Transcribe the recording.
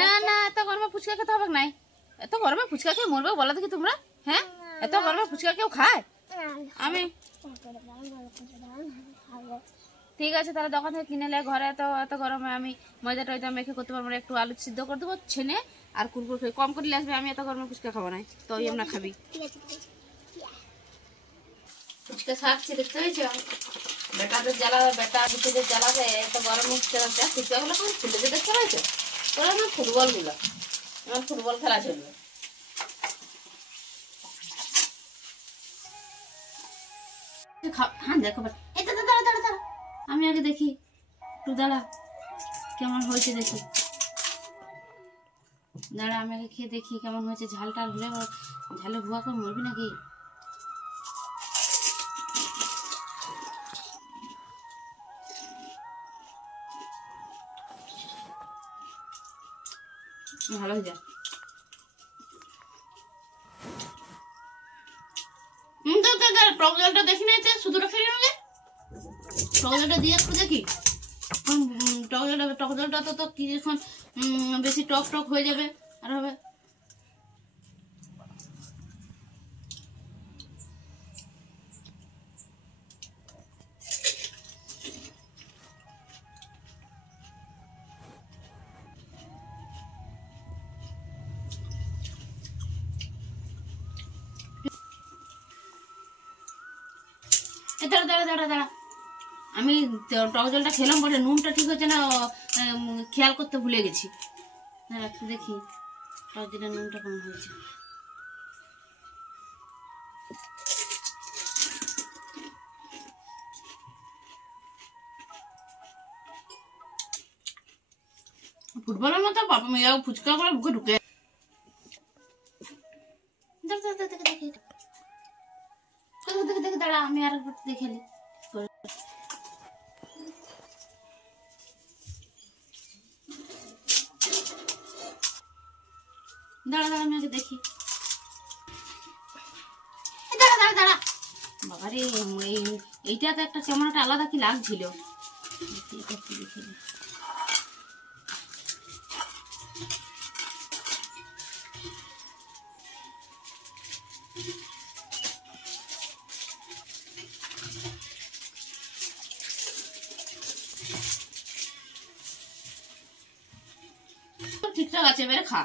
না না, এত গরমে ফুচকা খেতে হবে নাই। এত গরমে ফুচকা খেয়ে মরবে বলো দেখি তোমরা? হ্যাঁ, এত গরমে ফুচকা কেউ খায়? আমি ঠিক আছে, তাহলে দোকান থেকে কিনে লে। ঘরে এত এত গরমে আমি ময়দা টয়দা মেখে করতে পারবো না। একটু আলু সিদ্ধ করে দেবো ছেনে, আর কুরকুর খেয়ে কম করে আসবে। আমি এত গরমে ফুচকা খাবো না, তো ওই আমরা খাবি। ফুচকা ছাড়ছি, দেখতে পেয়েছো? বেটাদের জ্বালা, বেটা দুটোদের জ্বালাবে এত গরমে ফুচকাগুলো খুব ফুলেছে, দেখতে পেয়েছো? ওরা আমার ফুটবলগুলো, আমার ফুটবল খেলা চলবে। হ্যাঁ দেখো, দাঁড়া দাঁড়া দাঁড়া, আমি আগে দেখি, একটু দাঁড়া কেমন হয়েছে দেখি। দাঁড়া আমি আগে খেয়ে দেখি কেমন হয়েছে। ঝালটা হলে ঝালে ভুয়া করে মরবি নাকি? ভালো হয়ে যায়। টক জলটা দেখি না, শুধুটা ফিরে নেবে। টক জলটা দিয়ে একটু দেখি। টক জলটা তো কিছুক্ষণ বেশি টক টক হয়ে যাবে, আর হবে। দাঁড়া দাঁড়া দাঁড়া দাঁড়া, আমি টক জলটা খেলাম বলে নুনটা ঠিক হচ্ছে না, খেয়াল করতে ভুলে গেছি। একটু দেখি টক জলের নুনটা কেমন হয়েছে। ফুটবলের মতো বাবা মেয়ে ফুচকা করে বুকে ঢুকে। দেখে দাঁড়া, আমি আর একবার দেখে নি। দাঁড়া দাঁড়া, আমি আগে দেখি। দাঁড়া দাঁড়া দাঁড়া, বাবারে এইটা তো একটা কেমন একটা আলাদা কি লাগছিল। দেখে নি। ঠিকঠাক আছে, এবারে খা।